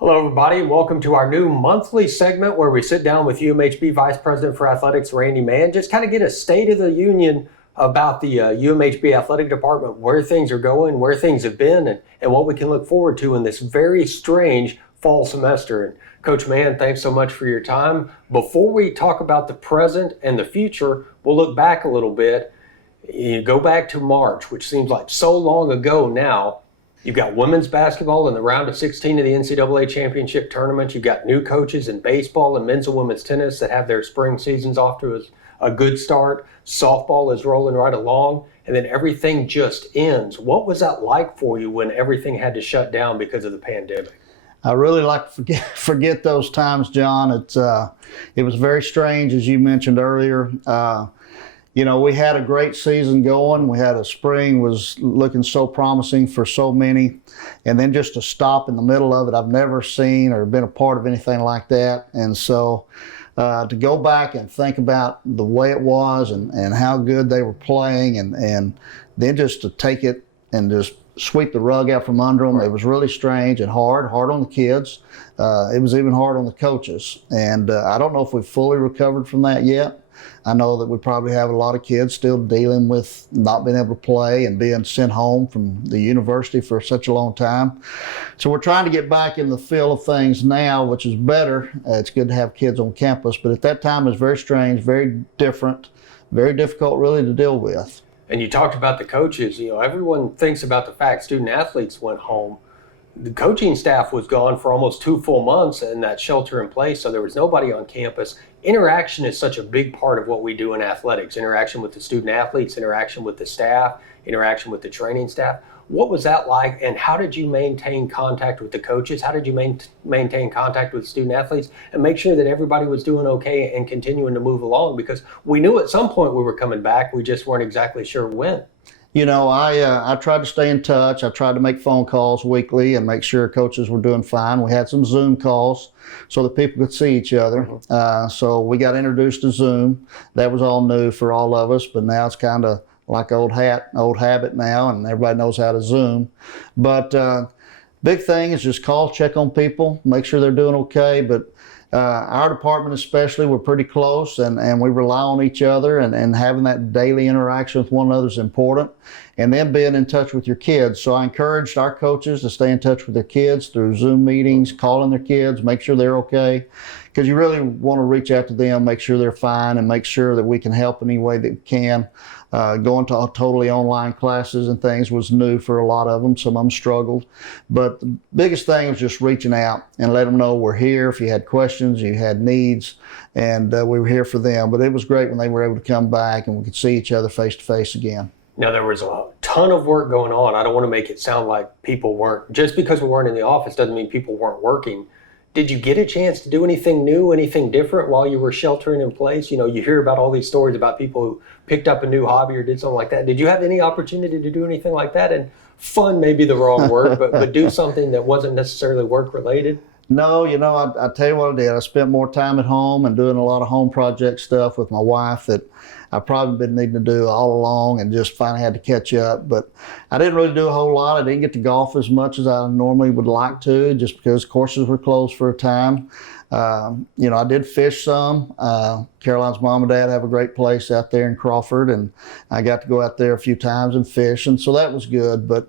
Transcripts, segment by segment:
Hello, everybody. Welcome to our new monthly segment where we sit down with UMHB Vice President for Athletics, Randy Mann, just kind of get a state of the union about the UMHB Athletic Department, where things are going, where things have been, and what we can look forward to in this very strange fall semester. And Coach Mann, thanks so much for your time. Before we talk about the present and the future, we'll look back a little bit. You go back to March, which seems like so long ago now. You've got women's basketball in the round of 16 of the NCAA championship tournament. You've got new coaches in baseball and men's and women's tennis that have their spring seasons off to a good start. Softball is rolling right along, and then everything just ends. What was that like for you when everything had to shut down because of the pandemic? I really like to forget those times, John. It was very strange, as you mentioned earlier. We had a great season going. We had a spring was looking so promising for so many. And then just to stop in the middle of it, I've never seen or been a part of anything like that. And so to go back and think about the way it was and how good they were playing and then just to take it and just sweep the rug out from under them, it was really strange and hard on the kids. It was even hard on the coaches. And I don't know if we've fully recovered from that yet. I know that we probably have a lot of kids still dealing with not being able to play and being sent home from the university for such a long time. So we're trying to get back in the feel of things now, which is better. It's good to have kids on campus, but at that time it was very strange, very different, very difficult really to deal with. And you talked about the coaches. Everyone thinks about the fact student athletes went home. The coaching staff was gone for almost 2 full months in that shelter in place, so there was nobody on campus. Interaction is such a big part of what we do in athletics. Interaction with the student athletes, interaction with the staff, interaction with the training staff. What was that like, and how did you maintain contact with the coaches? How did you maintain contact with student athletes and make sure that everybody was doing okay and continuing to move along? Because we knew at some point we were coming back, we just weren't exactly sure when. I tried to stay in touch. I tried to make phone calls weekly and make sure coaches were doing fine. We had some Zoom calls so that people could see each other. So we got introduced to Zoom. That was all new for all of us, but now it's kind of like old habit now, and everybody knows how to Zoom. But big thing is just call, check on people, make sure they're doing okay. But our department especially, we're pretty close and we rely on each other, and having that daily interaction with one another is important. And then being in touch with your kids. So I encouraged our coaches to stay in touch with their kids through Zoom meetings, calling their kids, make sure they're okay. Because you really want to reach out to them, make sure they're fine, and make sure that we can help any way that we can. Going to totally online classes and things was new for a lot of them. Some of them struggled. But the biggest thing was just reaching out and let them know we're here. If you had questions, you had needs, and we were here for them. But it was great when they were able to come back and we could see each other face to face again. Now, there was a ton of work going on. I don't want to make it sound like people weren't, just because we weren't in the office doesn't mean people weren't working. Did you get a chance to do anything new, anything different while you were sheltering in place? You hear about all these stories about people who picked up a new hobby or did something like that. Did you have any opportunity to do anything like that? And fun may be the wrong word, but do something that wasn't necessarily work related? No, I tell you what I did. I spent more time at home and doing a lot of home project stuff with my wife that I probably been needing to do all along, and just finally had to catch up. But I didn't really do a whole lot. I didn't get to golf as much as I normally would like to, just because courses were closed for a time. I did fish some. Caroline's mom and dad have a great place out there in Crawford, and I got to go out there a few times and fish, and so that was good. But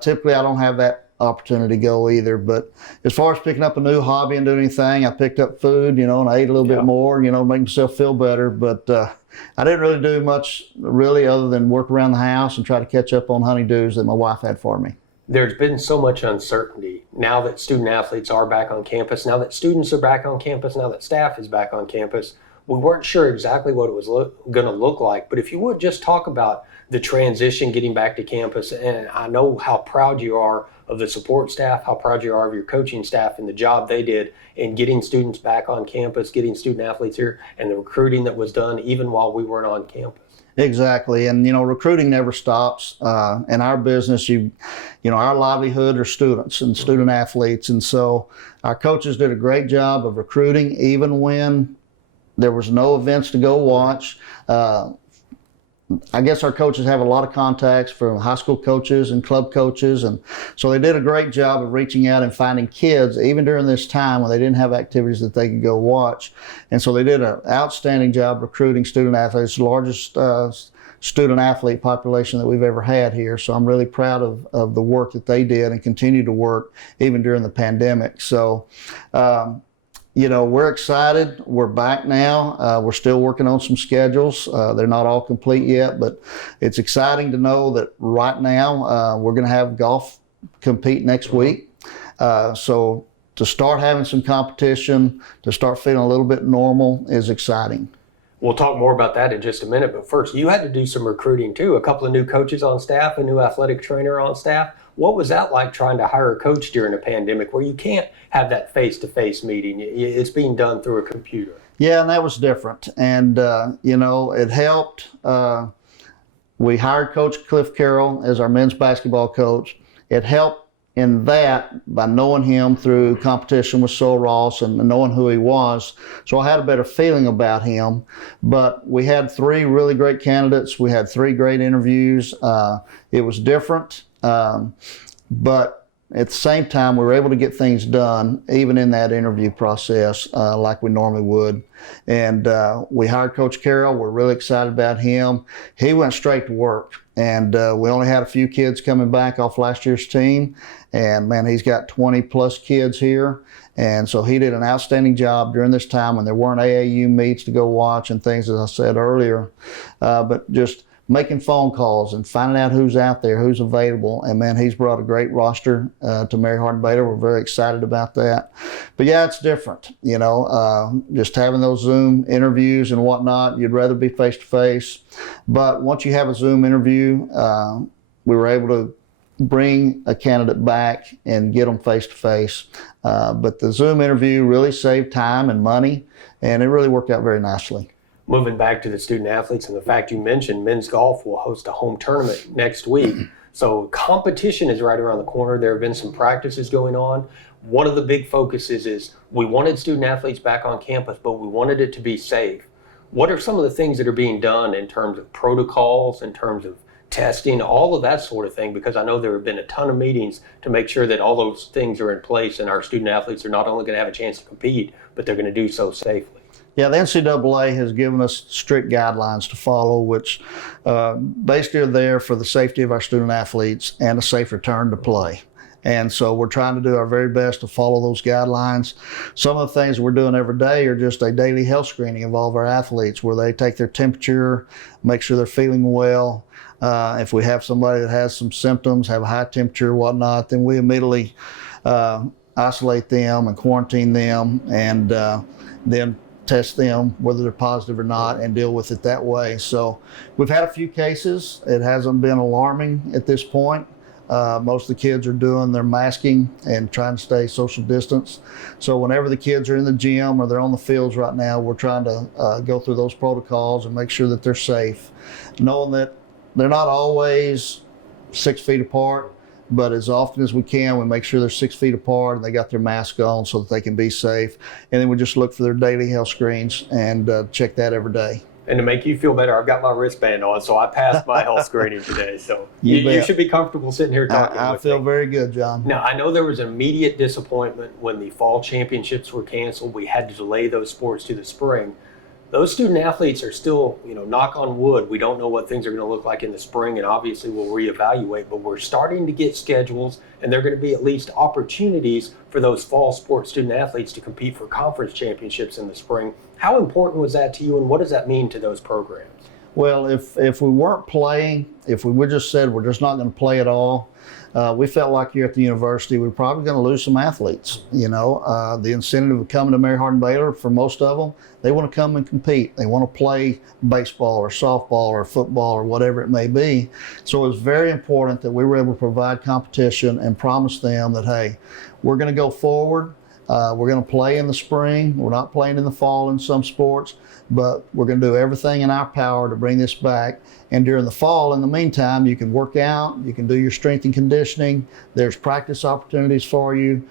typically I don't have that opportunity to go either. But as far as picking up a new hobby and doing anything, I picked up food, and I ate a little bit more, make myself feel better. But I didn't really do much really other than work around the house and try to catch up on honeydews that my wife had for me. There's been so much uncertainty now that student athletes are back on campus, now that students are back on campus, now that staff is back on campus. We weren't sure exactly what it was going to look like, but if you would just talk about the transition getting back to campus. And I know how proud you are of the support staff, how proud you are of your coaching staff and the job they did in getting students back on campus, getting student athletes here, and the recruiting that was done even while we weren't on campus. Exactly. And, recruiting never stops. In our business, our livelihood are students and student athletes. And so our coaches did a great job of recruiting, even when there was no events to go watch. I guess our coaches have a lot of contacts from high school coaches and club coaches, and so they did a great job of reaching out and finding kids even during this time when they didn't have activities that they could go watch. And so they did an outstanding job recruiting student athletes, the largest student athlete population that we've ever had here. So I'm really proud of the work that they did and continue to work even during the pandemic. So we're excited. We're back now. We're still working on some schedules. They're not all complete yet, but it's exciting to know that right now we're going to have golf compete next week. So to start having some competition, to start feeling a little bit normal is exciting. We'll talk more about that in just a minute, but first, you had to do some recruiting too. A couple of new coaches on staff, a new athletic trainer on staff. What was that like trying to hire a coach during a pandemic where you can't have that face-to-face meeting? It's being done through a computer. Yeah, and that was different. And, it helped. We hired Coach Cliff Carroll as our men's basketball coach. It helped in that by knowing him through competition with Sol Ross and knowing who he was. So I had a better feeling about him. But we had 3 really great candidates. We had 3 great interviews. It was different. But at the same time, we were able to get things done, even in that interview process, like we normally would. And we hired Coach Carroll. We're really excited about him. He went straight to work. And we only had a few kids coming back off last year's team. And man, he's got 20 plus kids here. And so he did an outstanding job during this time when there weren't AAU meets to go watch and things, as I said earlier. But just making phone calls and finding out who's out there, who's available. And man, he's brought a great roster to Mary Hardin Baylor. We're very excited about that. But yeah, it's different, just having those Zoom interviews and whatnot. You'd rather be face to face. But once you have a Zoom interview, we were able to bring a candidate back and get them face to face. But the Zoom interview really saved time and money, and it really worked out very nicely. Moving back to the student athletes and the fact you mentioned, men's golf will host a home tournament next week. So competition is right around the corner. There have been some practices going on. One of the big focuses is we wanted student athletes back on campus, but we wanted it to be safe. What are some of the things that are being done in terms of protocols, in terms of testing, all of that sort of thing? Because I know there have been a ton of meetings to make sure that all those things are in place and our student athletes are not only going to have a chance to compete, but they're going to do so safely. Yeah, the NCAA has given us strict guidelines to follow, which basically are there for the safety of our student athletes and a safe return to play. And so we're trying to do our very best to follow those guidelines. Some of the things we're doing every day are just a daily health screening of all of our athletes, where they take their temperature, make sure they're feeling well. If we have somebody that has some symptoms, have a high temperature or whatnot, then we immediately isolate them and quarantine them, and then test them whether they're positive or not and deal with it that way. So we've had a few cases. It hasn't been alarming at this point. Most of the kids are doing their masking and trying to stay social distance. So whenever the kids are in the gym or they're on the fields right now, we're trying to go through those protocols and make sure that they're safe, knowing that they're not always 6 feet apart, but as often as we can, we make sure they're 6 feet apart and they got their mask on so that they can be safe. And then we just look for their daily health screens and check that every day. And to make you feel better, I've got my wristband on, so I passed my health screening today. So you should be comfortable sitting here talking with me. I feel very good, John. Now, I know there was immediate disappointment when the fall championships were canceled. We had to delay those sports to the spring. Those student athletes are still, knock on wood, we don't know what things are going to look like in the spring, and obviously we'll reevaluate, but we're starting to get schedules, and there are going to be at least opportunities for those fall sports student athletes to compete for conference championships in the spring. How important was that to you, and what does that mean to those programs? Well, if we weren't playing, if we would just said we're just not going to play at all, we felt like here at the university we're probably going to lose some athletes. The incentive of coming to Mary Hardin Baylor, for most of them, they want to come and compete. They want to play baseball or softball or football or whatever it may be. So it was very important that we were able to provide competition and promise them that, hey, we're going to go forward. We're going to play in the spring. We're not playing in the fall in some sports, but we're going to do everything in our power to bring this back. And during the fall, in the meantime, you can work out, you can do your strength and conditioning. There's practice opportunities for you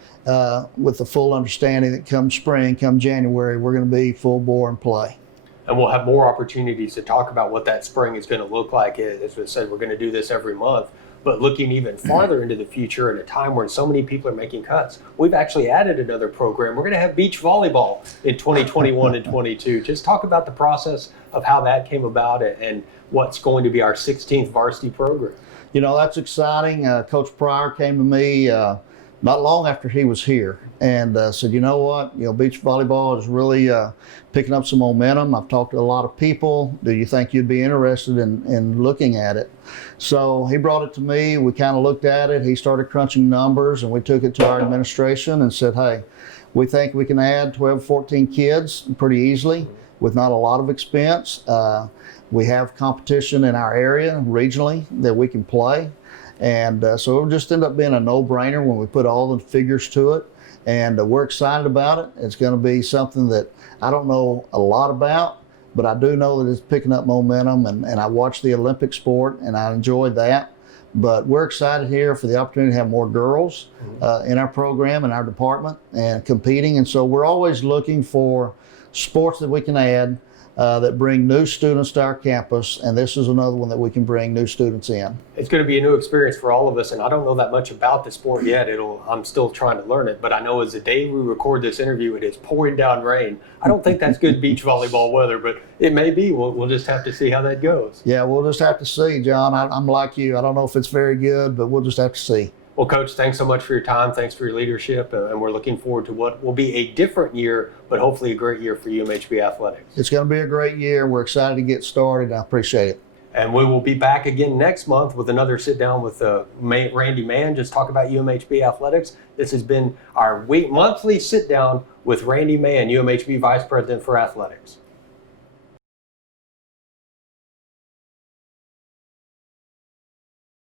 with the full understanding that come spring, come January, we're going to be full bore and play. And we'll have more opportunities to talk about what that spring is going to look like. As we said, we're going to do this every month. But looking even farther into the future at a time when so many people are making cuts, we've actually added another program. We're going to have beach volleyball in 2021 and 22. Just talk about the process of how that came about and what's going to be our 16th varsity program. You know, that's exciting. Coach Pryor came to me not long after he was here and said, you know what, beach volleyball is really picking up some momentum. I've talked to a lot of people. Do you think you'd be interested in looking at it? So he brought it to me. We kind of looked at it. He started crunching numbers, and we took it to our administration and said, hey, we think we can add 12, 14 kids pretty easily with not a lot of expense. We have competition in our area regionally that we can play. And so it just ended up being a no-brainer when we put all the figures to it. And we're excited about it. It's going to be something that I don't know a lot about, but I do know that it's picking up momentum. And I watch the Olympic sport, and I enjoy that. But we're excited here for the opportunity to have more girls in our program, in our department, and competing. And so we're always looking for sports that we can add that bring new students to our campus, and this is another one that we can bring new students in. It's going to be a new experience for all of us, and I don't know that much about the sport yet. I'm still trying to learn it, but I know as the day we record this interview, it is pouring down rain. I don't think that's good beach volleyball weather, but it may be. We'll just have to see how that goes. Yeah, we'll just have to see, John. I'm like you. I don't know if it's very good, but we'll just have to see. Well, Coach, thanks so much for your time. Thanks for your leadership. And we're looking forward to what will be a different year, but hopefully a great year for UMHB athletics. It's going to be a great year. We're excited to get started. I appreciate it. And we will be back again next month with another sit down with Randy Mann, just talk about UMHB athletics. This has been our monthly sit down with Randy Mann, UMHB Vice President for Athletics.